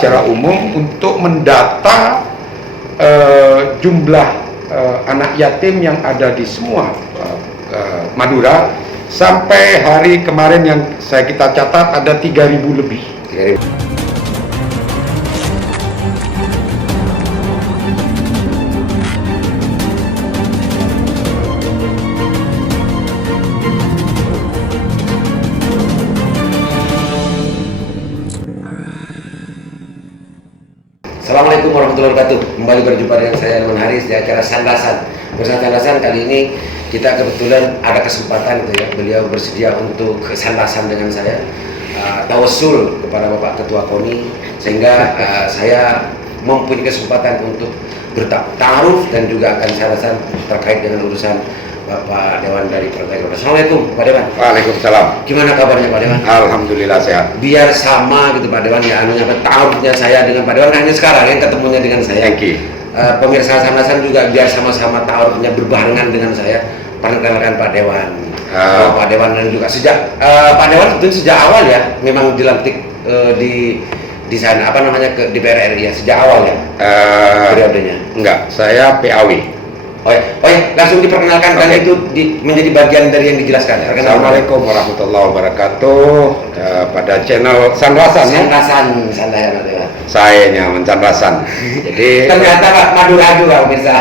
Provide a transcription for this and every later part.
secara umum untuk mendata jumlah anak yatim yang ada di semua Madura. Sampai hari kemarin yang kita catat ada 3.000 lebih. 3.000. Assalamualaikum warahmatullahi wabarakatuh. Kembali berjumpa dengan saya Arman Haris di acara Sandasan. Bersama Sandasan kali ini kita kebetulan ada kesempatan itu ya, beliau bersedia untuk sandasan dengan saya, tawassul kepada Bapak Ketua KONI, sehingga saya mempunyai kesempatan untuk bertaaruf dan juga akan sandasan terkait dengan urusan Bapak Dewan dari Partai Golkar. Assalamualaikum Pak Dewan. Waalaikumsalam. Gimana kabarnya Pak Dewan? Alhamdulillah sehat. Biar sama gitu Pak Dewan ya, taarufnya saya dengan Pak Dewan hanya sekarang yang ketemunya dengan saya. Pemirsa Sandasan juga biar sama-sama taarufnya berbarengan dengan saya. Perkenalkan Pak Dewan. Pak Dewan dan juga sejak Pak Dewan itu sejak awal ya memang dilantik di sana di DPR RI ya sejak awal ya periodenya. Enggak, saya PAW. Oh ya, langsung diperkenalkan dan itu menjadi bagian dari yang dijelaskan. Assalamualaikum warahmatullahi wabarakatuh. Pada channel Sandasan ya. Sandasan. Saya nyaman Sandasan. Jadi ternyata Pak Madura juga pemirsa.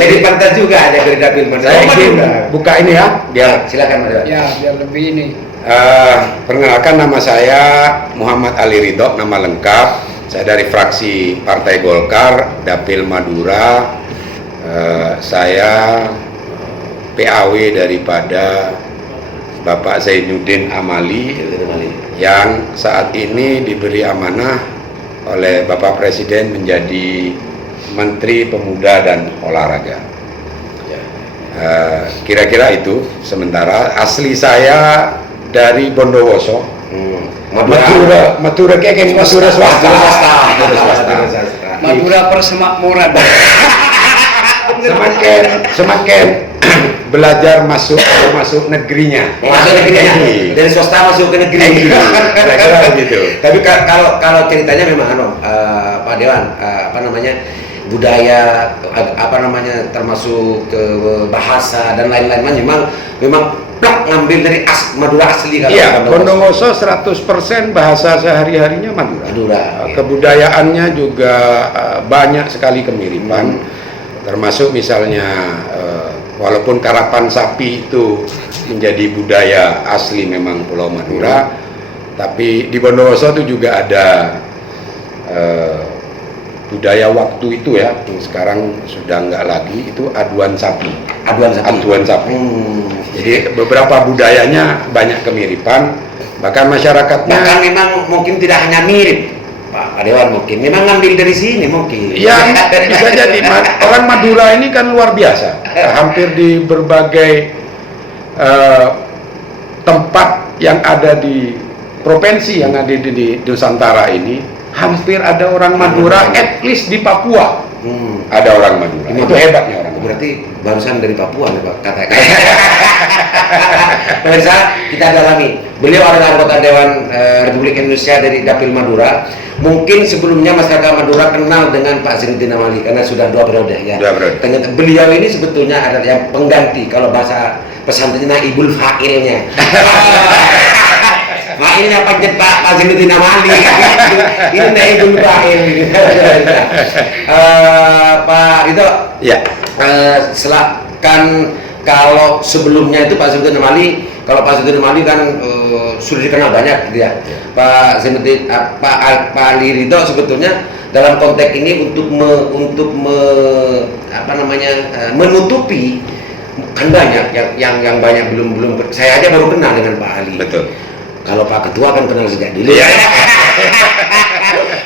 Jadi pantas juga ada dari Dapil Madura. Saya izin buka ini ya. Ya, silakan Madura. Ya, biar lebih ini. Perkenalkan, nama saya Muhammad Ali Ridho, nama lengkap. Saya dari fraksi Partai Golkar, Dapil Madura. Saya PAW daripada Bapak Zainuddin Amali yang saat ini diberi amanah oleh Bapak Presiden menjadi Menteri Pemuda dan Olahraga. Kira-kira itu sementara. Asli saya dari Bondowoso. Madura kayak Madura swasta. Madura Persemakmuran. Semakin belajar masuk negerinya. Masuk negerinya. Dari swasta masuk ke negeri. Kira-kira begitu. Tapi kalau ceritanya memang Pak Dewan budaya termasuk ke bahasa dan lain-lain memang plak ngambil dari Madura asli kan. Iya, Bondowoso 100% bahasa sehari-harinya Madura. Kebudayaannya juga banyak sekali kemiripan. Termasuk misalnya walaupun karapan sapi itu menjadi budaya asli memang Pulau Madura, tapi di Bondowoso itu juga ada budaya waktu itu ya, sekarang sudah nggak lagi, itu aduan sapi. Jadi beberapa budayanya banyak kemiripan, bahkan masyarakatnya. Bahkan memang mungkin tidak hanya mirip, Pak Dewan, mungkin memang ngambil dari sini mungkin. Ya, bisa jadi. Orang Madura ini kan luar biasa. Hampir di berbagai tempat yang ada di provinsi yang ada di Nusantara ini, hampir ada orang Madura, at least di Papua ada orang Madura. Itu hebatnya orang. Berarti barusan dari Papua nih Pak kata-kata. Pemirsa, kita dalami. Beliau adalah anggota Dewan Republik Indonesia dari Dapil Madura. Mungkin sebelumnya masyarakat Madura kenal dengan Pak Zainuddin Amali karena sudah 2 periode ya. Ternyata beliau ini sebetulnya ada yang pengganti, kalau bahasa pesantrennya ibul fa'ilnya. Fa'ilnya panjat Pak Zainuddin Amali. Ini naibul fa'il. Pak Ridho. Ya. Silakan. Kalau sebelumnya itu Pak Zainuddin Amali, kalau Pak Zainuddin Amali kan sudah dikenal banyak gitu ya. Pak Zainuddin, Pak Ali Ridho sebetulnya dalam konteks ini untuk menutupi kan banyak yang banyak belum saya aja baru kenal dengan Pak Ali. Betul. Kalau Pak Ketua kan kenal sejak dulu. Ya.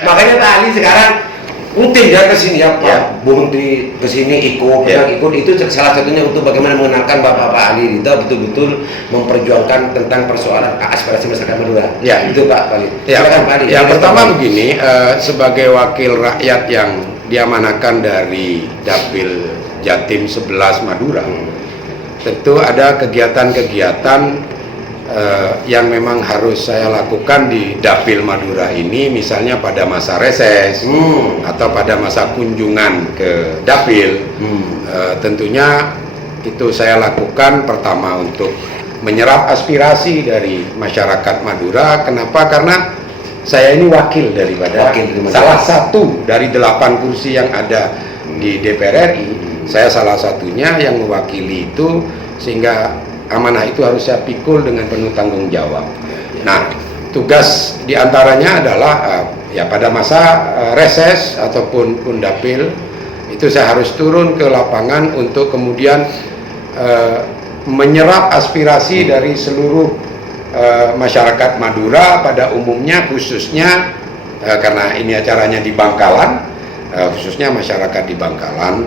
Makanya Pak Ali sekarang rutin ya ke sini ya, Pak Bu Menteri ke sini ikut itu salah satunya untuk bagaimana mengenalkan Bapak Ali Ridho betul-betul memperjuangkan tentang persoalan aspirasi masyarakat Madura. Ya, itu Pak Ali. Silakan Pak Ali. Yang pertama begini, sebagai wakil rakyat yang diamanahkan dari Dapil Jatim 11 Madura, tentu ada kegiatan-kegiatan yang memang harus saya lakukan di Dapil Madura ini, misalnya pada masa reses atau pada masa kunjungan ke Dapil, tentunya itu saya lakukan pertama untuk menyerap aspirasi dari masyarakat Madura. Kenapa? Karena saya ini wakil daripada salah satu dari 8 kursi yang ada di DPR RI. Saya salah satunya yang mewakili itu, sehingga amanah itu harus saya pikul dengan penuh tanggung jawab. Nah, tugas diantaranya adalah ya pada masa reses ataupun Dapil itu saya harus turun ke lapangan untuk kemudian menyerap aspirasi dari seluruh masyarakat Madura pada umumnya, khususnya karena ini acaranya di Bangkalan, khususnya masyarakat di Bangkalan.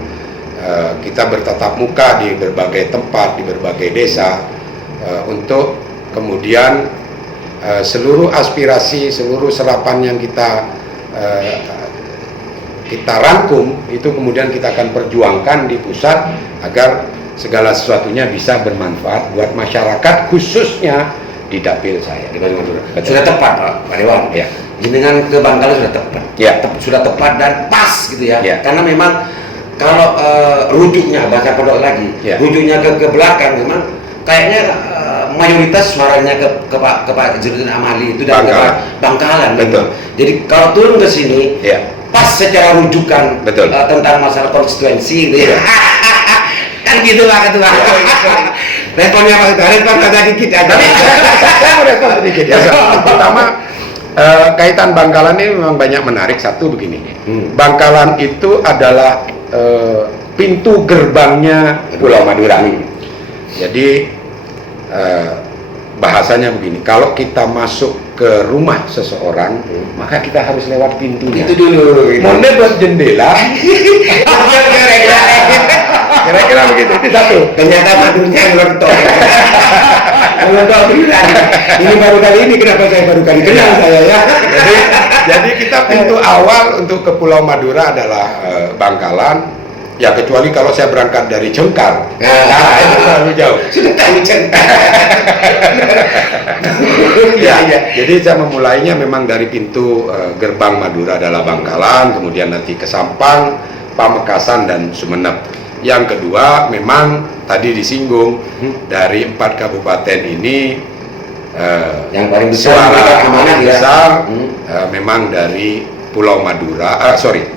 Kita bertatap muka di berbagai tempat, di berbagai desa, untuk kemudian seluruh aspirasi, seluruh serapan yang kita rangkum itu kemudian kita akan perjuangkan di pusat agar segala sesuatunya bisa bermanfaat buat masyarakat, khususnya di Dapil saya di Madura. Sudah tepat Pak Dewan. Ya. Jenengan ke Bangkalan sudah tepat. Ya. Sudah tepat dan pas gitu ya. Ya. Karena memang kalau rujuknya bahasa Pondok lagi, Ya. rujuknya ke belakang memang kayaknya mayoritas suaranya ke Pak Zainuddin Amali itu dari Bangkalan. Betul. Jadi kalau turun ke sini, Ya. pas secara rujukan Betul. Tentang masalah konstituensi gitu ya. Kan gitu Pak Ketua. Responnya Pak Ketua, respon kata dikit aja. Saya mau respon sedikit ya. Pertama, kaitan Bangkalan ini memang banyak menarik. Satu begini, Bangkalan itu adalah pintu gerbangnya Pulau Madura. Jadi bahasanya begini, kalau kita masuk ke rumah seseorang, maka kita harus lewat pintunya. Itu dulu. Mondar buat jendela. Kira-kira begitu. Itu satu. Ternyata Madurnya ngelontok. Ngelontok bilang, ini baru kali ini kenapa saya baru kali kenal saya ya. Jadi kita pintu awal untuk ke Pulau Madura adalah Bangkalan. Ya kecuali kalau saya berangkat dari Cengkar. Nah, itu terlalu jauh. Sudah tahu Cengkar. Ya. Jadi saya memulainya memang dari pintu gerbang Madura adalah Bangkalan, kemudian nanti ke Sampang, Pamekasan, dan Sumeneb. Yang kedua, memang tadi disinggung dari 4 kabupaten ini yang paling besar suara kemana dia? besar memang dari Pulau Madura,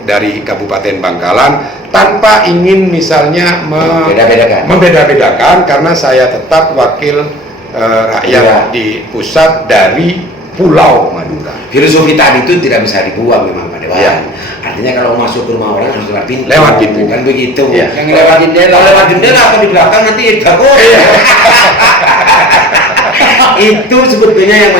dari Kabupaten Bangkalan, tanpa ingin misalnya membeda-bedakan, karena saya tetap wakil rakyat di pusat dari Pulau Madura. Filosofi tadi itu tidak bisa dibuang memang Pak Dewan. Ya. Artinya kalau masuk ke rumah orang harus lewat pintu. Lewat pintu. Kan begitu. Ya. Yang lewat jendela. Kalau lewat jendela atau di belakang nanti jago. Itu sebetulnya yang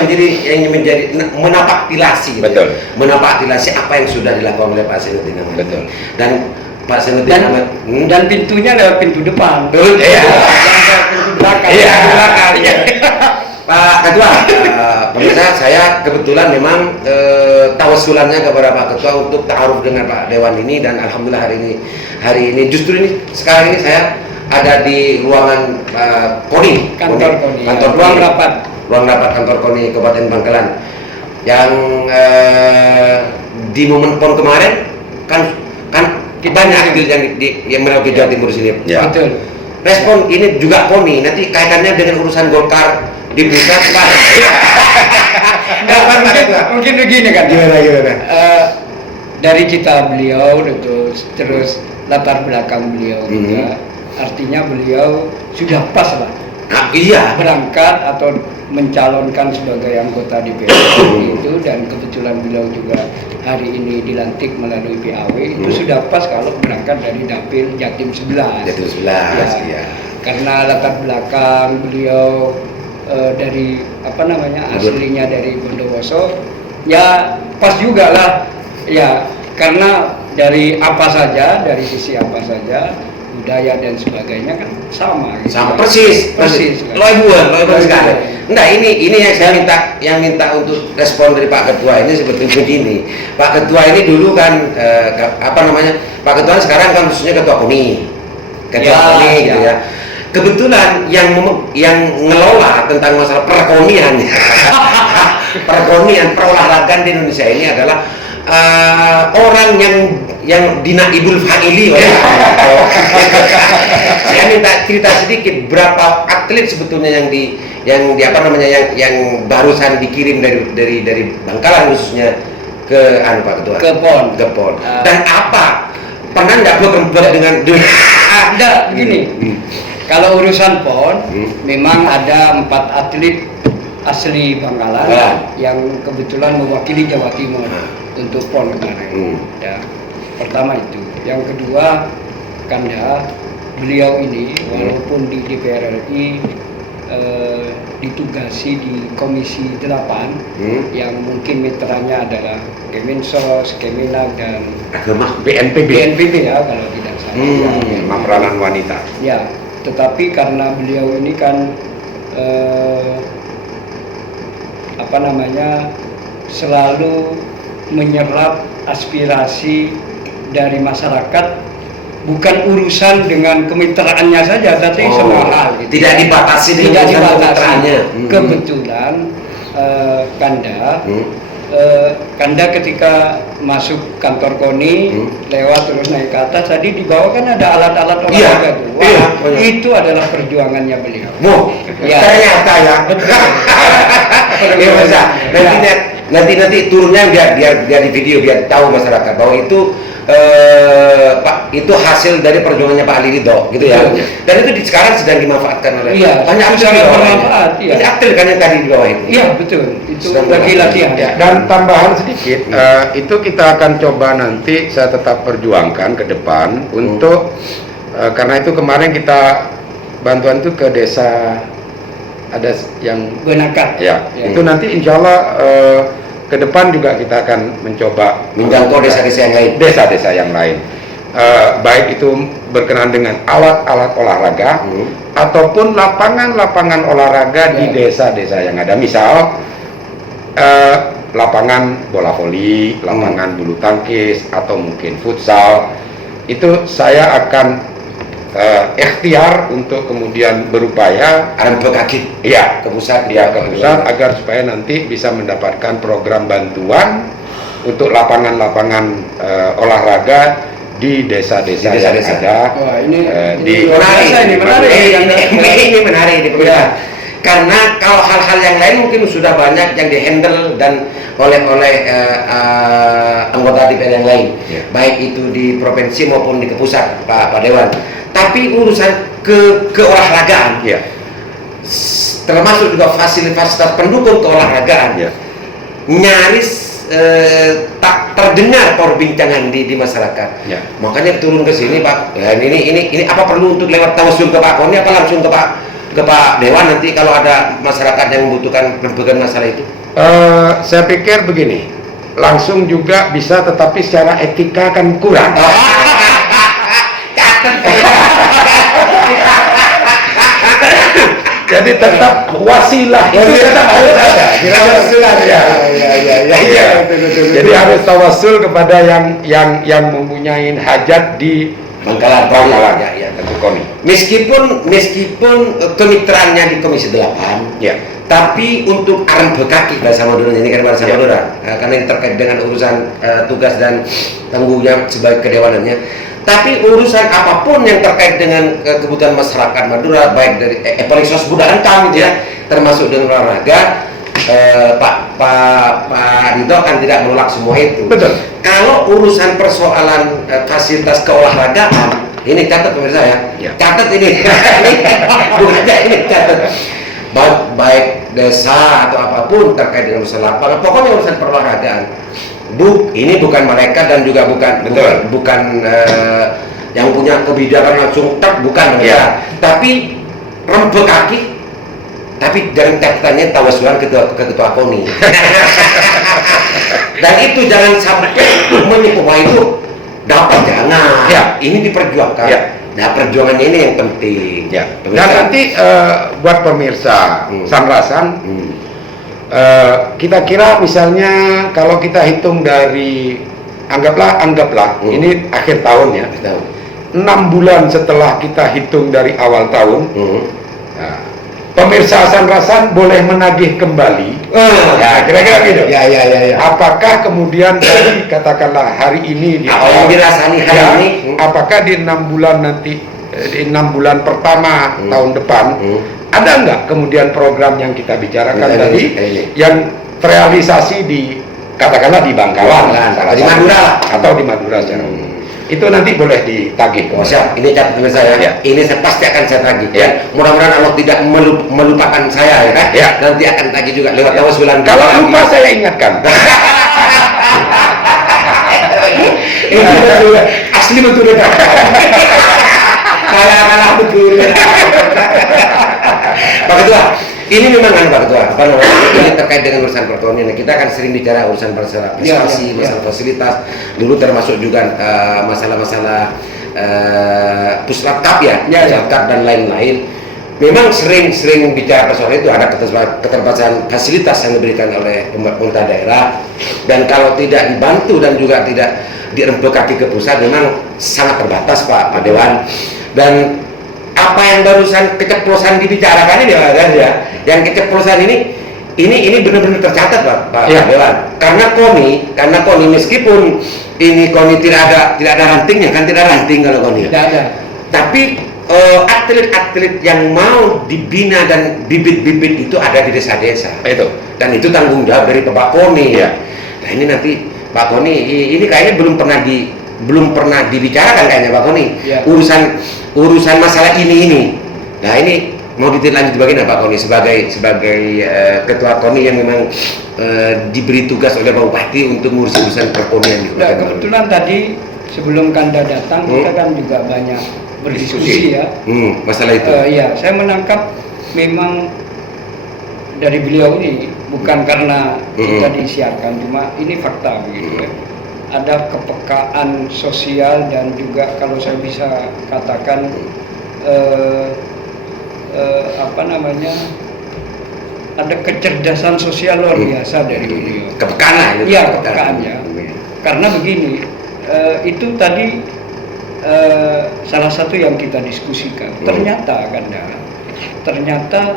menjadi menapaktilasi. Betul. Menapaktilasi apa yang sudah dilakukan oleh Pak Zainuddin Amali. Betul. Dan Pak Zainuddin Amali Dan pintunya lewat pintu depan. Iya. Lewat pintu belakang. Iya. Pintu belakang. Iya. Pak Ketua, pemirsa, saya kebetulan memang tawasulannya kepada Pak Ketua untuk ta'aruf dengan Pak Dewan ini, dan alhamdulillah hari ini justru ini sekarang ini saya ada di ruangan KONI, Kantor KONI. kantor ruang rapat kantor KONI Kabupaten Bangkalan, yang di momen PON kemarin kan banyak itu yang melalui Jawa Timur sini. Ya. Betul. Respon ini juga KONI, nanti kaitannya dengan urusan Golkar di pusat Pak. Mungkin begini kan. Gimana? Dari kita beliau terus latar belakang beliau juga, artinya beliau sudah pas lah Nah, iya. berangkat atau mencalonkan sebagai anggota DPR itu, dan kebetulan beliau juga hari ini dilantik melalui PAW, itu sudah pas kalau berangkat dari Dapil Jatim 11. Jatim 11, ya. Karena latar belakang beliau dari aslinya dari Bondowoso, ya pas juga lah ya, karena dari sisi apa saja budaya dan sebagainya kan sama gitu. Sama persis. Loibuan sekali. Nah, ini yang minta untuk respon dari Pak Ketua ini sebetulnya begini. Pak Ketua ini dulu kan Pak Ketua sekarang kan khususnya Ketua KONI. Ketua KONI gitu ya. Kebetulan yang ngelola tentang masalah perekonomian, perekonomian perolahragaan di Indonesia ini adalah orang yang dinaibul fa'ili oleh saya minta cerita sedikit berapa atlet sebetulnya yang yang barusan dikirim dari Bangkalan khususnya ke Pak Ketua, ke PON. Dan apa pernah nggak bekerja dengan ada begini. Kalau urusan PON, memang ada 4 atlet asli Bangkalan yang kebetulan mewakili Jawa Timur untuk PON kemarin. Ya, pertama itu. Yang kedua, Kanda, beliau ini walaupun di DPR RI ditugasi di Komisi 8 yang mungkin meteranya adalah Kemensos, Kemenak dan Agama, BNPB ya kalau tidak salah. Peranan wanita. Ya, tetapi karena beliau ini kan selalu menyerap aspirasi dari masyarakat, bukan urusan dengan kemitraannya saja, tapi semua hal. Gitu. Tidak dibatasi dengan kemitraannya. Kebetulan Kanda ketika masuk kantor KONI lewat terus naik ke atas, tadi di bawah kan ada alat-alat olahraga tuh. Itu adalah perjuangannya beliau. Ternyata ya. Nanti turunnya biar di video biar tahu masyarakat bahwa itu Pak, itu hasil dari perjuangannya Pak Ali Ridho, gitu ya. Dan itu sekarang sedang dimanfaatkan oleh banyak aktor bermanfaat. Banyak aktor kan yang tadi di bawah itu. Iya betul. Itu lagi latihan. Dan tambahan sedikit, itu kita akan coba nanti saya tetap perjuangkan ke depan untuk karena itu kemarin kita bantuan itu ke desa ada yang Benakat. Ya. Itu nanti insya Allah ke depan juga kita akan mencoba menjangkau desa-desa yang lain. Desa-desa yang lain. Baik itu berkenaan dengan alat-alat olahraga ataupun lapangan-lapangan olahraga di desa-desa yang ada. Misal lapangan bola voli, lapangan bulu tangkis atau mungkin futsal. Itu saya akan ikhtiar untuk kemudian berupaya ke kaki, ke pusat, agar supaya nanti bisa mendapatkan program bantuan untuk lapangan-lapangan olahraga di desa-desa yang ada. Wah, ini menarik karena kalau hal-hal yang lain mungkin sudah banyak yang dihandle dan oleh anggota DPR yang lain, baik itu di provinsi maupun di pusat, Pak Dewan. Tapi urusan keolahragaan, termasuk juga fasilitas pendukung keolahragaan, nyaris tak terdengar perbincangan di masyarakat. Makanya turun ke sini Pak. Ini apa perlu untuk lewat tawasul ke Pak Koni, apa langsung ke Pak Dewan nanti kalau ada masyarakat yang membutuhkan masalah itu? Saya pikir begini, langsung juga bisa, tetapi secara etika kan kurang. Jadi tetap wasilah itu tetap harus ada. Jadi harus tawasul kepada yang mempunyai hajat di Bangkalan. Tentu KONI. Meskipun kemitraannya di Komisi 8, tapi untuk arem bekaki bahasa Madura ini kan bahasa Madura, karena ini terkait dengan urusan tugas dan tanggung jawab sebagai kedewanannya. Tapi urusan apapun yang terkait dengan kebutuhan masyarakat Madura, baik dari polisos budaya gitu ya, termasuk dengan olahraga, Pak Ridho kan tidak menolak semua itu. Betul. Kalau urusan persoalan fasilitas keolahragaan, ini catat pemirsa ya, catat ini, bukannya ini catat. Baik desa atau apapun terkait dengan urusan lapangan, pokoknya urusan perolahragaan. Ini bukan mereka dan juga bukan yang punya kebijakan langsung bukan mereka, tapi rembek kaki, tapi jangan catatannya tawasulan ke ketua KONI. Dan itu jangan sampai menipu bahwa itu dapat, jangan. Ini diperjuangkan. Nah, perjuangannya ini yang penting. Dan nanti buat pemirsa Sanrasan, kita kira misalnya kalau kita hitung dari anggaplah ini akhir tahun ya, 6 bulan setelah kita hitung dari awal tahun, nah, pemirsa Sanrasan boleh menagih kembali. Ya, kira-kira gitu. Ya. Apakah kemudian dari katakanlah hari ini di Apa yang dirasani hari ini? apakah di 6 bulan nanti, di 6 bulan pertama tahun depan, ada nggak kemudian program yang kita bicarakan tadi yang terrealisasi di katakanlah di Bangkalan, di Madura atau di Madura secara umum? Itu nanti boleh ditagih. Oh, siap, ini catatan saya. Ya. Ini saya pasti akan saya tagih. Ya. Mudah-mudahan Allah tidak melupakan saya ya kan. Ya. Nanti akan tagih juga lewat tawasulan. Kalau lupa saya ingatkan. Ini betul, asli betul. Kalah betul. Pak Ketua, ini memang kan Pak Ketua, apa namanya? Ini terkait dengan urusan pertanian. Kita akan sering bicara urusan masalah prestasi, masalah fasilitas. Dulu termasuk juga masalah-masalah puslap ya, puslap dan lain-lain. Memang sering bicara soal itu, ada keterbatasan fasilitas yang diberikan oleh pemerintah daerah, dan kalau tidak dibantu dan juga tidak dirempuk kaki ke pusat memang sangat terbatas Pak Dewan. Dan apa yang barusan keceplosan dibicarakan ini ya, yang keceplosan ini benar-benar tercatat Pak Dewan. Karena KONI meskipun ini KONI tidak ada rantingnya kan, tidak ada ranting kalau KONI. Tidak ada. Tapi atlet-atlet yang mau dibina dan bibit-bibit itu ada di desa-desa. Itu. Dan itu tanggung jawab dari Pak KONI. Ya. Nah ini nanti Pak KONI ini kayaknya belum pernah dibicarakan kayaknya Pak KONI. Ya. Urusan masalah ini. Nah ini mau ditindaklanjuti bagaimana Pak KONI sebagai ketua KONI yang memang diberi tugas oleh Pak Bupati untuk ngurus urusan perkonian. Nah, kebetulan tadi sebelum Kanda datang kita kan juga banyak berdiskusi ya. Masalah itu. Iya, saya menangkap memang dari beliau ini bukan karena kita disiarkan, cuma ini fakta begitu ya. Ada kepekaan sosial dan juga kalau saya bisa katakan ada kecerdasan sosial luar biasa dari beliau. Kepekaan itu. Iya, kepekaannya. Karena begini, itu tadi salah satu yang kita diskusikan. Ternyata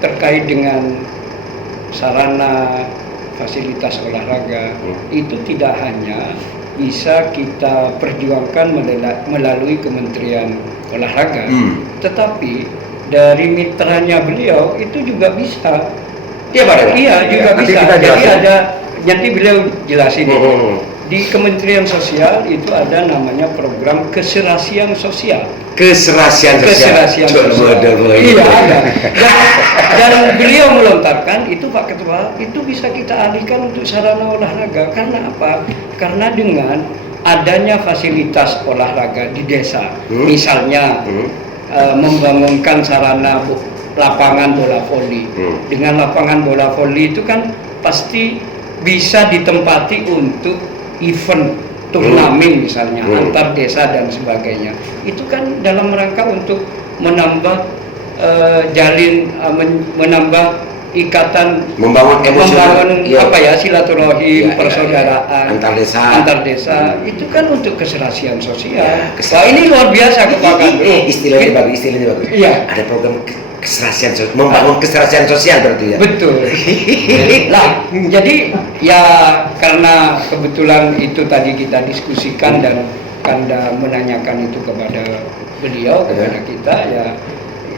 terkait dengan sarana fasilitas olahraga itu tidak hanya bisa kita perjuangkan melalui Kementerian Olahraga, tetapi dari mitranya beliau itu juga bisa. Iya Pak Dewan? Iya, juga nanti bisa. kita Jadi jelasin. nanti beliau jelasin itu. Di Kementerian Sosial itu ada namanya program keserasian sosial. Keserasian sosial. Iya ada. Dan beliau melontarkan itu Pak Ketua, itu bisa kita alihkan untuk sarana olahraga. Karena apa? Karena dengan adanya fasilitas olahraga di desa, misalnya membangunkan sarana lapangan bola voli. Dengan lapangan bola voli itu kan pasti bisa ditempati untuk event turnamen misalnya antar desa dan sebagainya. Itu kan dalam rangka untuk menambah menambah ikatan, membangun silaturahim, persaudaraan antar desa. Itu kan untuk keserasian sosial. Wah, ini luar biasa kepekaan. Istilahnya bagus. Iya. Ada program keserasian sosial, membangun keserasian sosial berarti ya. Betul. Nah, jadi ya karena kebetulan itu tadi kita diskusikan dan Kanda menanyakan itu kepada beliau, kepada kita ya.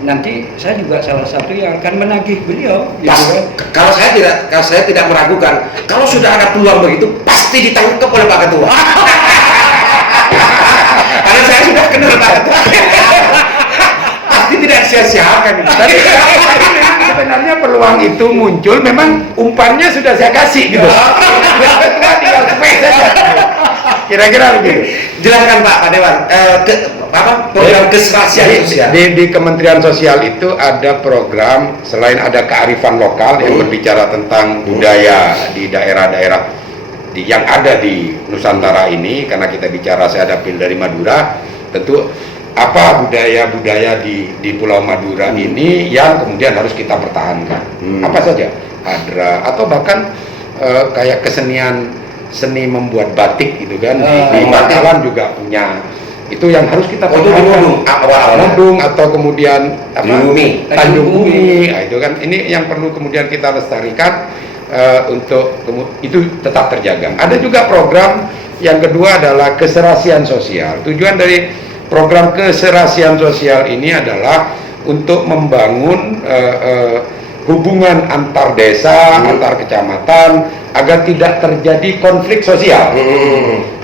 Nanti saya juga salah satu yang akan menagih beliau. Kalau saya tidak meragukan, kalau sudah ada peluang begitu pasti ditangkap oleh Pak Ketua. Karena saya sudah kenal Pak Ketua. Pasti tidak sia-siakan. Tapi sebenarnya peluang itu muncul, memang umpannya sudah saya kasih gitu. Ketua tinggal spek saja. Kira-kira begitu. Jelaskan Pak Dewan, program keserasian sosial. Di Kementerian Sosial itu ada program, selain ada kearifan lokal yang berbicara tentang budaya di daerah-daerah yang ada di Nusantara ini, karena kita bicara saya dapil dari Madura, tentu apa budaya-budaya di Pulau Madura ini yang kemudian harus kita pertahankan. Apa saja? Hadra atau bahkan kayak seni membuat batik gitu kan. Di Bangkalan juga punya Itu yang harus kita Oh, itu di Mudung, awal-awal. Mudung atau kemudian Tanjung Bumi. Tanjung Bumi. Nah, itu kan ini yang perlu kemudian kita lestarikan itu tetap terjaga. Ada juga program yang kedua adalah keserasian sosial. Tujuan dari program keserasian sosial ini adalah untuk membangun hubungan antar desa, antar kecamatan agar tidak terjadi konflik sosial.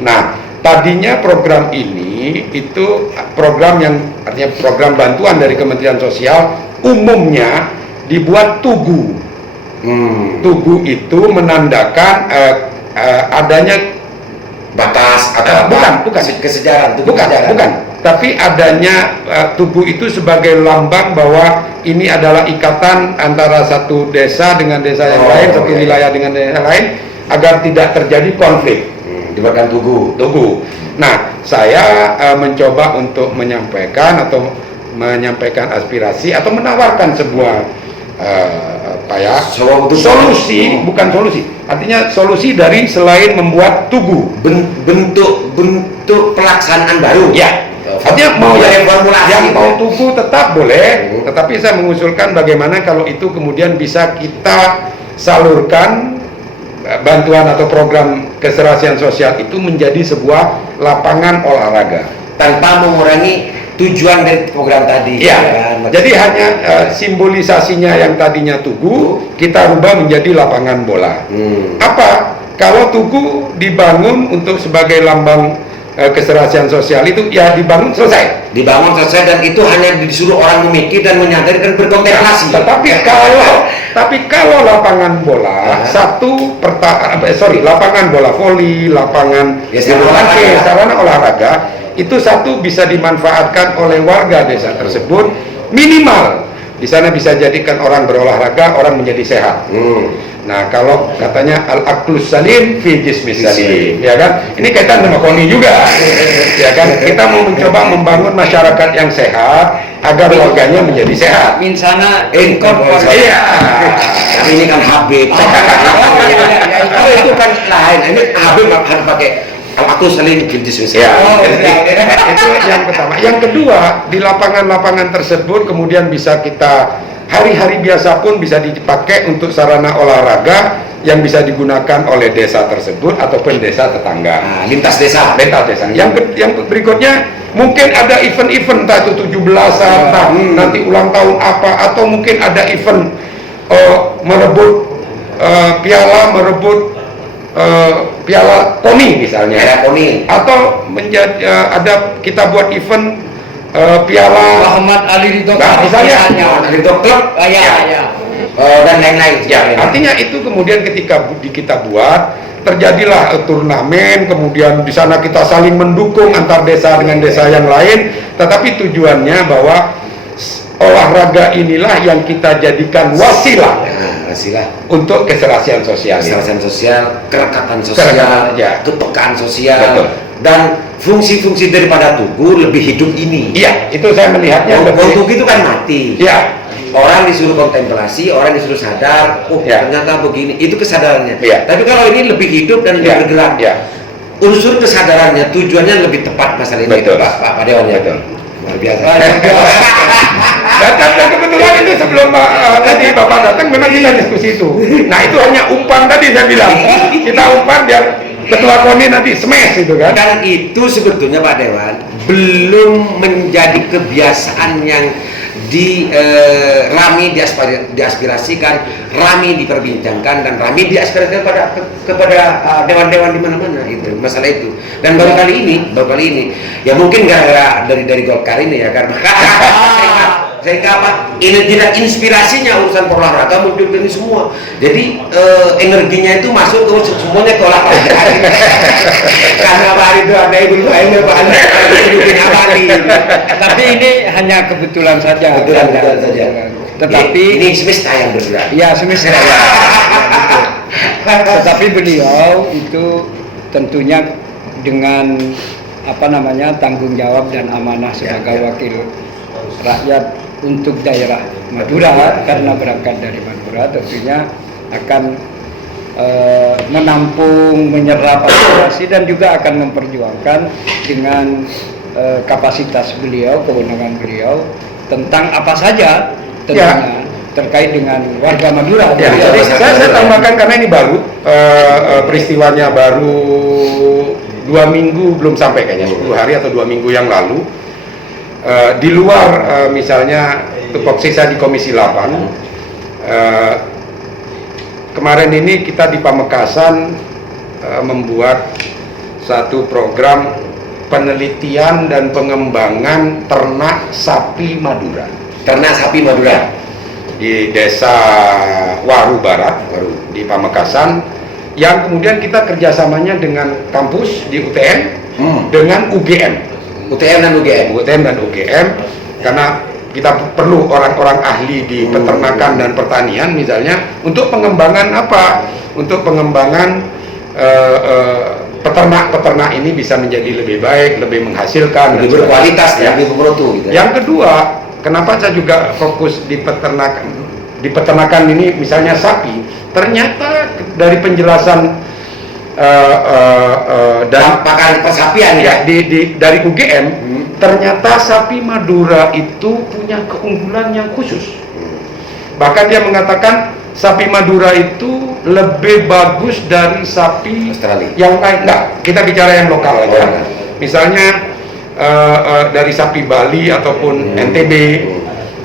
Nah, tadinya program ini itu program yang artinya program bantuan dari Kementerian Sosial umumnya dibuat tugu. Tugu itu menandakan adanya Batas atau bukan kesejaraan, bukan, tapi adanya tugu itu sebagai lambang bahwa ini adalah ikatan antara satu desa dengan desa yang lain, satu wilayah dengan desa lain, agar tidak terjadi konflik. Dibuatkan tugu. Nah, saya mencoba untuk menyampaikan aspirasi atau menawarkan sebuah solusi, bukan solusi. Artinya solusi dari selain membuat tugu, bentuk pelaksanaan baru. ya. Artinya mau formulasi yang mau tugu tetap boleh, tetapi saya mengusulkan bagaimana kalau itu kemudian bisa kita salurkan bantuan atau program keserasian sosial itu menjadi sebuah lapangan olahraga tanpa mengurangi tujuan dari program tadi. ya, kan? jadi hanya simbolisasinya yang tadinya tugu kita rubah menjadi lapangan bola. Apa kalau tugu dibangun untuk sebagai lambang keserasian sosial itu ya dibangun selesai dan itu hanya disuruh orang memikir dan menyadari dan berkontemplasi. Tapi kalau lapangan bola lapangan bola voli, lapangan sarana olahraga itu satu bisa dimanfaatkan oleh warga desa tersebut, minimal di sana bisa jadikan orang berolahraga, orang menjadi sehat. Nah, kalau katanya al-aqlus salim fi jismis salim, ya kan? Ini kaitan sama KONI juga, ya kan? Kita mau mencoba membangun masyarakat yang sehat agar warganya menjadi sehat. Min sana Iya. Tapi ini kan Habib. Kalau itu kan lain. Ini Habib harus pakai aku saling kritis Ya, itu yang pertama. Yang kedua, di lapangan-lapangan tersebut kemudian bisa kita hari-hari biasa pun bisa dipakai untuk sarana olahraga yang bisa digunakan oleh desa tersebut ataupun desa tetangga. Lintas desa. Yang berikutnya mungkin ada event-event entah itu 17-an, nanti ulang tahun apa, atau mungkin ada event merebut piala KONI misalnya, atau ada kita buat event piala Muhammad Ali Ridho misalnya klub dan lain-lain. Ya, artinya itu kemudian ketika kita buat terjadilah turnamen, kemudian di sana kita saling mendukung antar desa dengan desa yang lain, tetapi tujuannya bahwa olahraga inilah yang kita jadikan wasilah untuk keserasian sosial, kerekatan sosial, kepekaan sosial. Betul. Dan fungsi-fungsi daripada tugu lebih hidup ini. Iya, itu saya melihatnya tugu itu kan mati. Iya. Orang disuruh kontemplasi, orang disuruh sadar, ternyata begini, itu kesadarannya. Iya. Tapi kalau ini lebih hidup dan lebih bergerak, unsur kesadarannya, tujuannya lebih tepat masalah ini. Betul. Pak Dewan. Betul. Luar biasa. Dan kebetulan itu sebelum tadi Bapak datang memang kita diskusi itu. Nah, itu hanya umpan tadi saya bilang. Kita umpan biar Ketua KONI nanti smash itu kan. Dan itu sebetulnya Pak Dewan belum menjadi kebiasaan yang rami diaspirasikan, rami diperbincangkan, dan rami diaspirasikan kepada dewan-dewan di mana-mana itu masalah itu. Dan baru kali ini ya mungkin gara-gara dari Golkar ini ya, karena sehingga apa, energi dan inspirasinya urusan olahraga muncul ini semua. Jadi energinya itu masuk ke semuanya ke olahraga. Karena Pak itu ada ibu lainnya Pak abadi. Tapi ini hanya kebetulan saja. Kebetulan saja. Tetapi ini semesta yang bergerak. Ya, semesta. Tetapi beliau itu tentunya dengan tanggung jawab dan amanah sebagai wakil rakyat untuk daerah Madura, karena berangkat dari Madura tentunya akan menampung, menyerap aspirasi dan juga akan memperjuangkan dengan kapasitas beliau, kewenangan beliau tentang apa saja tentunya terkait dengan warga Madura. Ya, jadi saya tambahkan karena ini baru peristiwanya baru 2 minggu belum sampai kayaknya 10 hari atau 2 minggu yang lalu. Di luar misalnya tupoksi saya di Komisi 8 kemarin ini kita di Pamekasan membuat satu program penelitian dan pengembangan ternak sapi Madura. Ternak sapi Madura Di desa Waru Barat, di Pamekasan, yang kemudian kita kerjasamanya dengan kampus di UTM, dengan UGM. UTM dan UGM. Karena kita perlu orang-orang ahli di peternakan dan pertanian misalnya, untuk pengembangan apa? Untuk pengembangan peternak-peternak ini bisa menjadi lebih baik, lebih menghasilkan, lebih berkualitas, ya. lebih bermutu gitu. Yang kedua, kenapa saya juga fokus di peternakan? Di peternakan ini misalnya sapi, ternyata dari penjelasan dan pakar persapian ya, dari UGM, ternyata sapi Madura itu punya keunggulan yang khusus. Bahkan dia mengatakan sapi Madura itu lebih bagus dari sapi Australia yang lain. Enggak, kita bicara yang lokal aja. Misalnya dari sapi Bali ataupun NTB.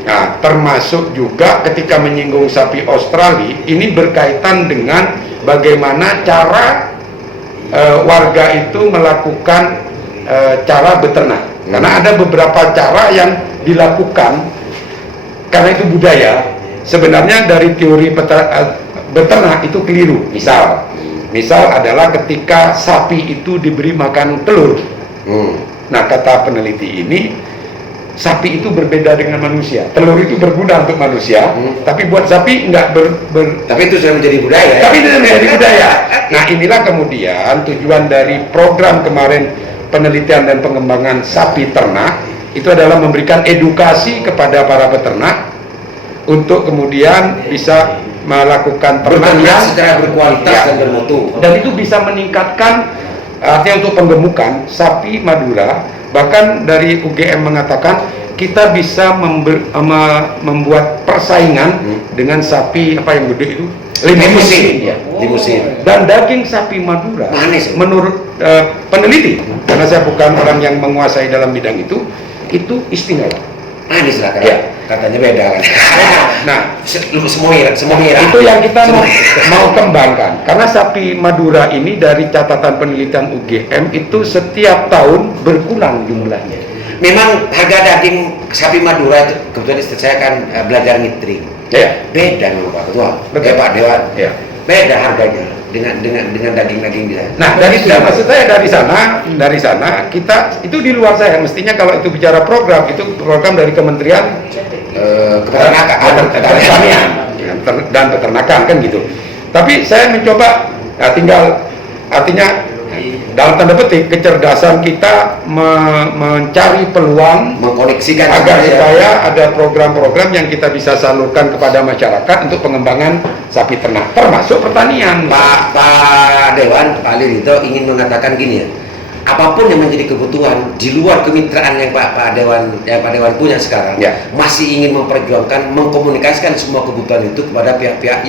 Nah, termasuk juga ketika menyinggung sapi Australia, ini berkaitan dengan bagaimana cara warga itu melakukan cara beternak. Karena ada beberapa cara yang dilakukan karena itu budaya. Sebenarnya dari teori beternak itu keliru. Misal adalah ketika sapi itu diberi makan telur. Nah, kata peneliti ini, sapi itu berbeda dengan manusia. Telur itu berguna untuk manusia, tapi buat sapi enggak tapi itu sudah menjadi budaya. Tapi itu sudah menjadi budaya. Nah, inilah kemudian tujuan dari program kemarin penelitian dan pengembangan sapi ternak itu adalah memberikan edukasi kepada para peternak untuk kemudian bisa melakukan ternak yang secara berkualitas dan bermutu. Dan itu bisa meningkatkan artinya untuk penggemukan sapi Madura. Bahkan dari UGM mengatakan kita bisa membuat persaingan dengan sapi apa yang gede itu limusin. Dan daging sapi Madura manis, menurut peneliti, karena saya bukan orang yang menguasai dalam bidang itu istimewa. Manis lah katanya beda kan. Nah, semua itu yang kita mau kembangkan. Karena sapi Madura ini dari catatan penelitian UGM itu setiap tahun berkurang jumlahnya. Memang harga daging sapi Madura itu, kebetulan istri saya kan belajar mitring. Ya. Beda nih Pak Ketua. Pak Dewan. Ya. Beda harganya dengan daging-daging dia. Nah, maksud saya dari sana kita itu di luar saya. Mestinya kalau itu bicara program, itu program dari Kementerian Pertanian dan Peternakan kan gitu. Tapi saya mencoba tinggal artinya dalam tanda petik kecerdasan kita mencari peluang, mengkoneksikan agar supaya ada program-program yang kita bisa salurkan kepada masyarakat untuk pengembangan sapi ternak, termasuk pertanian. Pak Dewan, Pak Lirito ingin mengatakan gini ya, apapun yang menjadi kebutuhan di luar kemitraan yang Pak Dewan punya sekarang, masih ingin memperjuangkan, mengkomunikasikan semua kebutuhan itu kepada pihak-pihak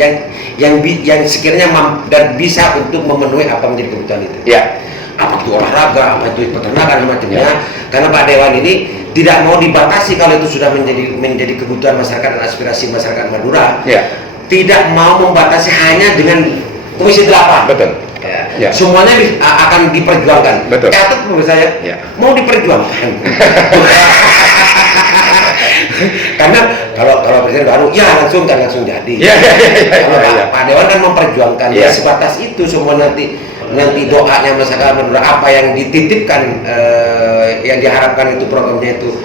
yang sekiranya dan bisa untuk memenuhi apa menjadi kebutuhan itu. Ya. Apa itu olahraga, apa itu peternakan macamnya. Karena Pak Dewan ini tidak mau dibatasi kalau itu sudah menjadi kebutuhan masyarakat dan aspirasi masyarakat Madura. Tidak mau membatasi hanya dengan Komisi 8. Betul. Semuanya akan diperjuangkan. Betul. Catat menurut saya, mau diperjuangkan. Karena kalau presiden baru, langsung jadi. Pak Dewan kan memperjuangkan. Sebatas itu semua nanti doanya masyarakat Madura, apa yang dititipkan, yang diharapkan itu programnya itu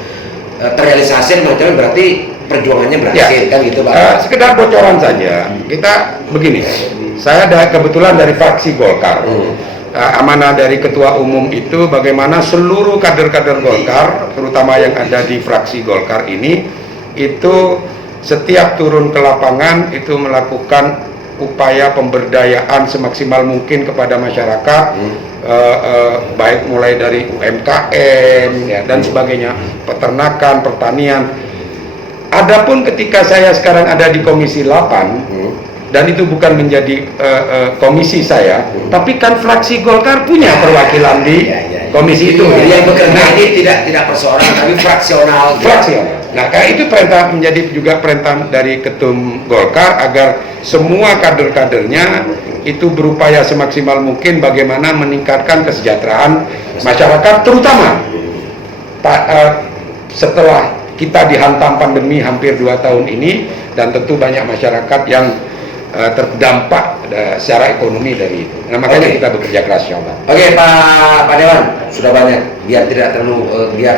terrealisasi macamnya, berarti perjuangannya berhasil kan gitu Pak. Sekedar bocoran saja. Kita begini. Saya kebetulan dari fraksi Golkar. Amanah dari Ketua Umum itu bagaimana seluruh kader-kader Golkar, terutama yang ada di fraksi Golkar ini, itu setiap turun ke lapangan itu melakukan upaya pemberdayaan semaksimal mungkin kepada masyarakat baik mulai dari UMKM ya, dan sebagainya, peternakan, pertanian. Adapun ketika saya sekarang ada di Komisi 8 dan itu bukan menjadi komisi saya, tapi kan fraksi Golkar punya perwakilan di komisi itu. Jadi yang bekerja ini tidak perseorangan tapi fraksional. Fraksional. Nah, kayak itu perintah, menjadi juga perintah dari Ketum Golkar agar semua kader-kadernya itu berupaya semaksimal mungkin bagaimana meningkatkan kesejahteraan masyarakat, terutama setelah kita dihantam pandemi hampir 2 tahun ini, dan tentu banyak masyarakat yang terdampak secara ekonomi dari itu. Nah, makanya kita bekerja keras, insyaAllah. Oke, Pak Dewan, sudah banyak, biar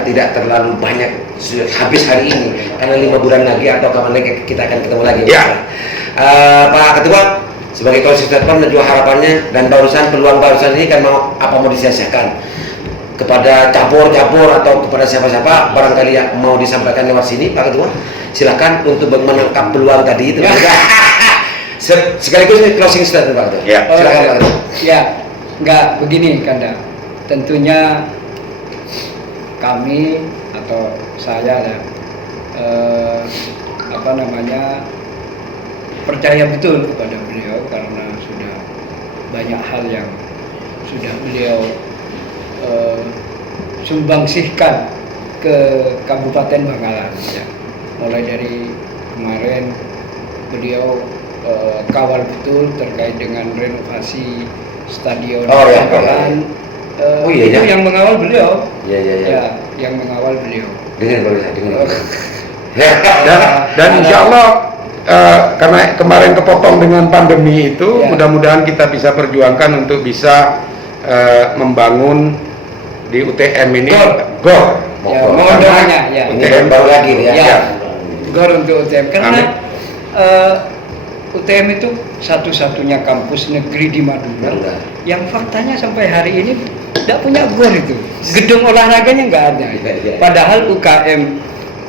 tidak terlalu banyak, sudah habis hari ini karena 5 bulan lagi atau kapan lagi kita akan ketemu lagi. Ya. Pak Ketua, sebagai closing statement dan juga harapannya, dan peluang barusan ini kan mau disia-siakan kepada capur atau kepada siapa-siapa barangkali yang mau disampaikan lewat sini, Pak Ketua, silakan untuk menangkap peluang tadi itu. Sekaligus ini closing statement, Pak Ketua. Ya. Silakan, Pak Ketua. Ya, enggak begini Kanda. Tentunya kami atau saya percaya betul kepada beliau karena sudah banyak hal yang sudah beliau sumbangsihkan ke Kabupaten Bangkalan ya. Mulai dari kemarin beliau kawal betul terkait dengan renovasi stadion Bangkalan. Itu yang mengawal beliau. Ya, yang mengawal beliau. Dengar. Dan insya Allah karena kemarin kepotong dengan pandemi itu, mudah-mudahan kita bisa perjuangkan untuk bisa membangun di UTM ini GOR. Mohon doanya ya. UTM baru lagi ya. GOR untuk UTM karena UTM itu satu-satunya kampus negeri di Madura yang faktanya sampai hari ini tidak punya GOR itu. Gedung olahraganya nggak ada. Padahal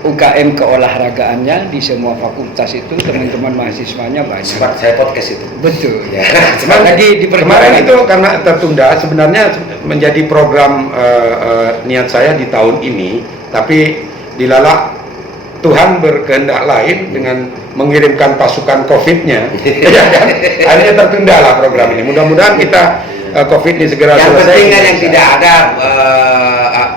UKM keolahragaannya di semua fakultas itu teman-teman mahasiswanya banyak. Sempat saya podcast itu. Betul. Ya. Kemarin itu karena tertunda, sebenarnya menjadi program niat saya di tahun ini, tapi dilalak Tuhan berkehendak lain dengan mengirimkan pasukan COVID-nya. Ya kan? Akhirnya tertunda lah program ini. Mudah-mudahan kita COVID ini segera yang selesai. Penting kan yang tidak ada,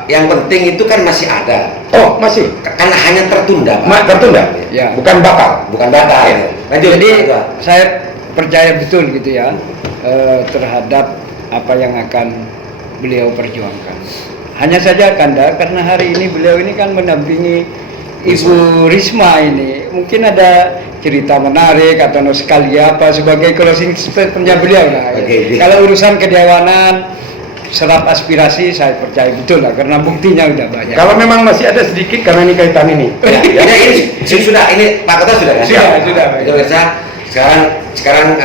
yang penting itu kan masih ada. Oh, masih? Karena hanya tertunda, Pak. Tertunda? Ya. Bukan batal? Bukan batal. Ya. Lanjut. Jadi saya percaya betul gitu ya terhadap apa yang akan beliau perjuangkan. Hanya saja Kanda, karena hari ini beliau ini kan mendampingi Ibu Risma ini, mungkin ada cerita menarik atau nostalgia apa sebagai closing statementnya beliau lah. Kalau urusan kedewanan, serap aspirasi, saya percaya betul lah karena buktinya udah banyak. Kalau memang masih ada sedikit karena ini kaitan ini. Ini Pak Ketua sudah kan? Sudah. Pemirsa, sekarang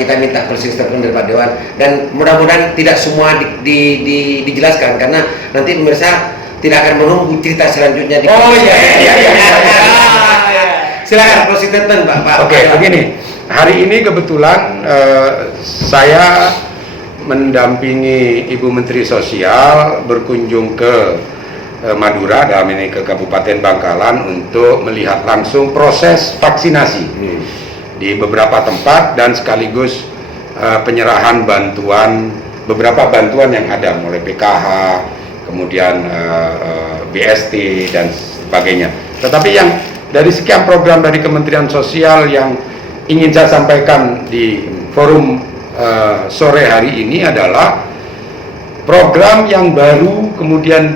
kita minta closing statement dari Pak Dewan, dan mudah-mudahan tidak semua dijelaskan karena nanti pemirsa tidak akan menunggu cerita selanjutnya di silakan closing statement, Pak. Oke, begini. Hari ini kebetulan saya mendampingi Ibu Menteri Sosial berkunjung ke Madura, dalam ini ke Kabupaten Bangkalan, untuk melihat langsung proses vaksinasi di beberapa tempat dan sekaligus penyerahan beberapa bantuan yang ada, mulai PKH, kemudian BST dan sebagainya. Tetapi yang dari sekian program dari Kementerian Sosial yang ingin saya sampaikan di forum sore hari ini adalah program yang baru kemudian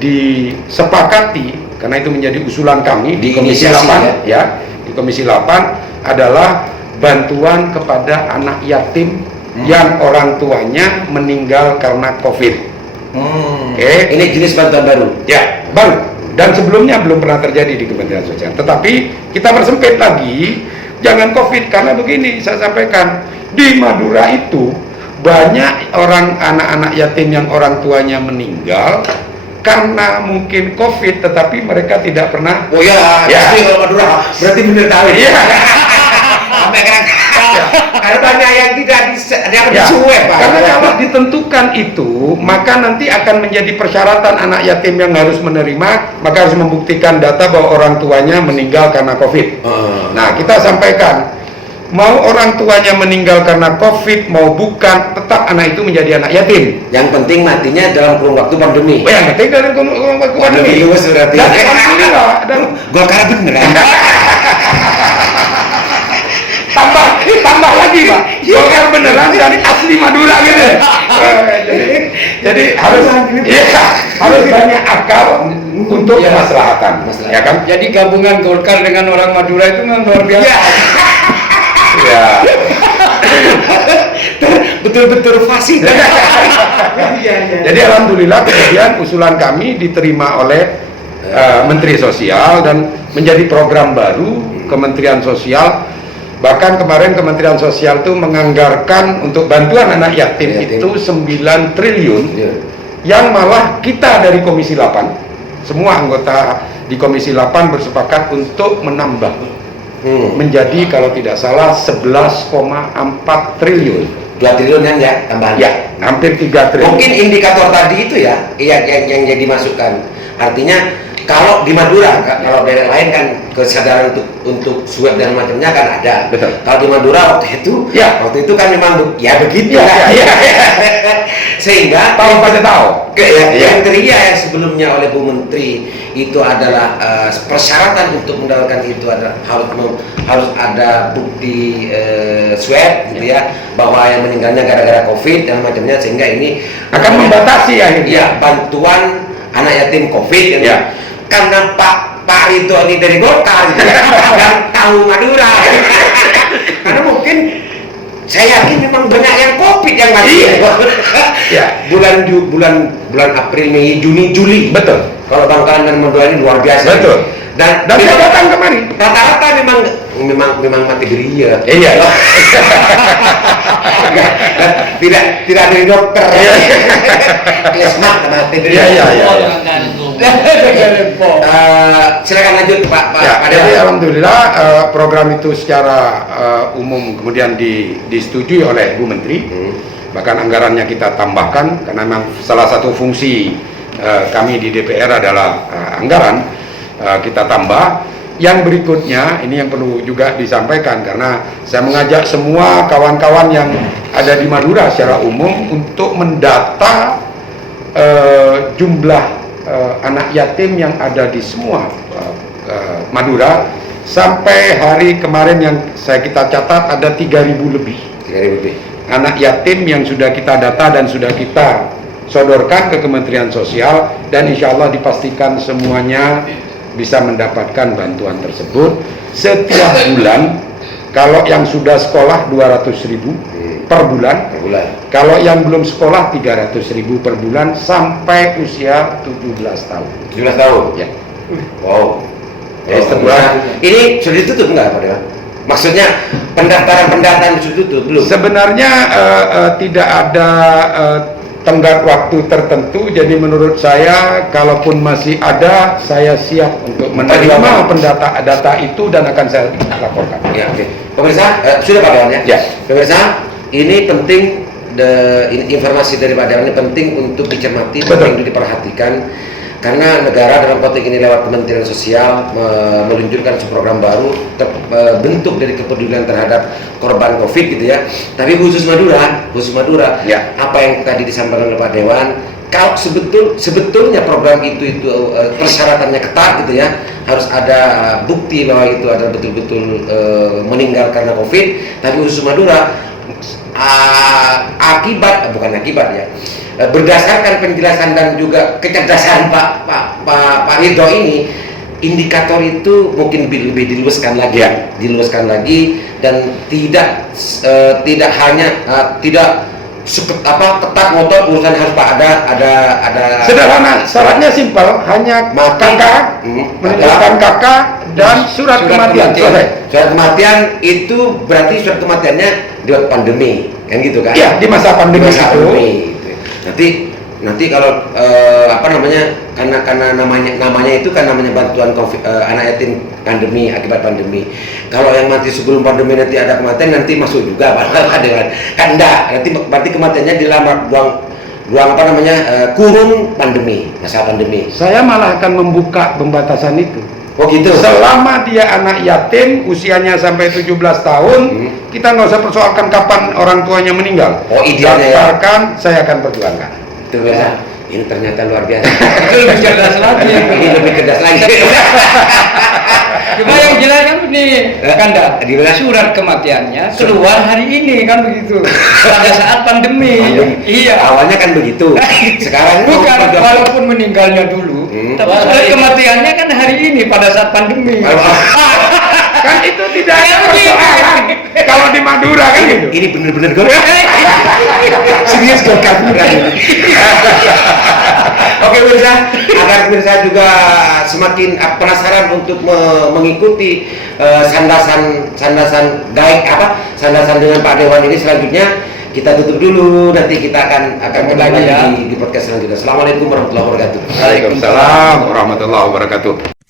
disepakati, karena itu menjadi usulan kami di Komisi 8 ya. Di Komisi 8 adalah bantuan kepada anak yatim yang orang tuanya meninggal karena COVID. Ini jenis bantuan baru? Ya, baru. Dan sebelumnya belum pernah terjadi di Kementerian Sosial. Tetapi kita persempit lagi, jangan COVID, karena begini saya sampaikan, di Madura itu banyak anak-anak yatim yang orang tuanya meninggal karena mungkin COVID, tetapi mereka tidak pernah. Oh ya, kalau Madura berarti benar tahu. Iya. Sampai karena banyak yang tidak Ya, disuap, Pak. karena kalau ditentukan itu, maka nanti akan menjadi persyaratan anak yatim yang harus menerima, maka harus membuktikan data bahwa orang tuanya meninggal karena COVID. Nah, kita sampaikan, mau orang tuanya meninggal karena COVID, mau bukan, tetap anak itu menjadi anak yatim. Yang penting matinya dalam kurun waktu pandemi. Yang penting dari pandemi. Luas berarti. Dan alhamdulillah, dan Golkar beneran. tambah lagi Pak, Golkar beneran dan asli Madura gitu. Jadi harus harus banyak akal untuk kemaslahatan, ya kan? Jadi gabungan Golkar dengan orang Madura itu memang luar biasa. Ya. Betul-betul fasih. Jadi alhamdulillah kemudian usulan kami diterima oleh Menteri Sosial dan menjadi program baru Kementerian Sosial. Bahkan kemarin Kementerian Sosial itu menganggarkan untuk bantuan anak yatim itu 9 triliun yang malah kita dari Komisi 8, semua anggota di Komisi 8 bersepakat untuk menambah menjadi kalau tidak salah 11,4 triliun. 2 triliun kan ya tambahan? Ya, hampir 3 triliun. Mungkin indikator tadi itu ya, yang jadi masukan. Artinya kalau di Madura, kalau daerah lain kan kesadaran untuk swab dan macamnya kan ada. Betul. Kalau di Madura waktu itu kan memang ya begitu kan. Sehingga Tahu pada tahu. kriteria yang sebelumnya oleh Bu Menteri itu adalah persyaratan untuk mendapatkan itu adalah harus ada bukti swab gitu ya, bahwa yang meninggalnya gara-gara COVID dan macamnya, sehingga ini Akan membatasi akhirnya. ya bantuan anak yatim COVID gitu. Ya. Karena Pak Ridho ini dari Golkar gitu ya, dan tahu Madura. Karena mungkin saya yakin memang banyak yang COVID yang mati. Ya. Bulan April, Mei, Juni, Juli. Betul. Kalau Bangkalan dan Madura ini luar biasa. Betul. Dan saya datang kemari. rata-rata memang mati beria. Iya. tidak dari dokter. Kesmat mati beria. Iya. Silakan lanjut Pak Ya, Dewan. jadi alhamdulillah program itu secara umum kemudian disetujui oleh Bu Menteri. Bahkan anggarannya kita tambahkan karena memang salah satu fungsi kami di DPR adalah anggaran, kita tambah. Yang berikutnya ini yang perlu juga disampaikan, karena saya mengajak semua kawan-kawan yang ada di Madura secara umum untuk mendata jumlah anak yatim yang ada di semua Madura. Sampai hari kemarin yang kita catat ada 3.000 lebih 3.000 lebih anak yatim yang sudah kita data dan sudah kita sodorkan ke Kementerian Sosial, dan insya Allah dipastikan semuanya bisa mendapatkan bantuan tersebut setiap bulan. Kalau yang sudah sekolah 200.000 per bulan, kalau yang belum sekolah 300.000 per bulan sampai usia 17 tahun. 17 tahun? Ya. Wow. Sebulan. Ini sudah ditutup nggak Pak Dewan? Maksudnya pendaftaran sudah tutup belum? Sebenarnya tidak ada tenggat waktu tertentu, jadi menurut saya kalaupun masih ada, saya siap untuk menerima data itu dan akan saya laporkan. Ya, oke. Pemirsa, sudah Pak Dewan ya? Ya. Pemirsa, ini penting, informasi dari Pak Dewan ini penting untuk dicermati, penting untuk diperhatikan, karena negara dalam konteks ini lewat Kementerian Sosial meluncurkan program baru bentuk dari kepedulian terhadap korban COVID gitu ya. Tapi khusus Madura, ya. Apa yang tadi disampaikan oleh Pak Dewan, kalau sebetulnya program itu persyaratannya ketat gitu ya, harus ada bukti bahwa itu adalah betul-betul meninggal karena COVID. Tapi khusus Madura berdasarkan penjelasan dan juga kecerdasan Pak Ridho ini, indikator itu mungkin lebih diluaskan lagi, dan tidak hanya ketat ngotot urusan harus Pak ada sederhana, syaratnya simpel, hanya kakak menunjukkan kakak dan surat kematian. Surat kematian itu berarti surat kematiannya di waktu pandemi, kan gitu kan? Iya, di masa pandemi itu. Nanti nanti kalau karena namanya itu kan namanya bantuan anak yatim pandemi akibat pandemi. Kalau yang mati sebelum pandemi nanti ada kematian nanti masuk juga dengan kan enggak, nanti berarti kematiannya di dalam ruang kurun pandemi, masa pandemi. Saya malah akan membuka pembatasan itu. Oh gitu. Selama dia anak yatim, usianya sampai 17 tahun, kita nggak usah persoalkan kapan orang tuanya meninggal. Oh, idealnya ya. Daftarkan, saya akan perjuangkan. Itu biasa. Ini ternyata luar biasa. Lebih cerdas lagi. Ini lebih cerdas lagi. Cuma yang jelas kan ini Kanda, di mana? surat kematiannya keluar hari ini kan begitu. Pada saat pandemi. Iya. Awalnya kan begitu. Sekarang bukan, walaupun meninggalnya dulu, tapi surat kematiannya kan hari ini pada saat pandemi. Kan itu tidak ada persoalan. Kalau di Madura kan gitu. Ini bener-bener gue. Serius gue Oke pemirsa, agar pemirsa juga semakin penasaran untuk mengikuti sandasan dengan Pak Dewan ini, selanjutnya kita tutup dulu, nanti kita akan kembali lagi di podcast selanjutnya. Assalamualaikum warahmatullahi wabarakatuh. Waalaikumsalam warahmatullahi wabarakatuh.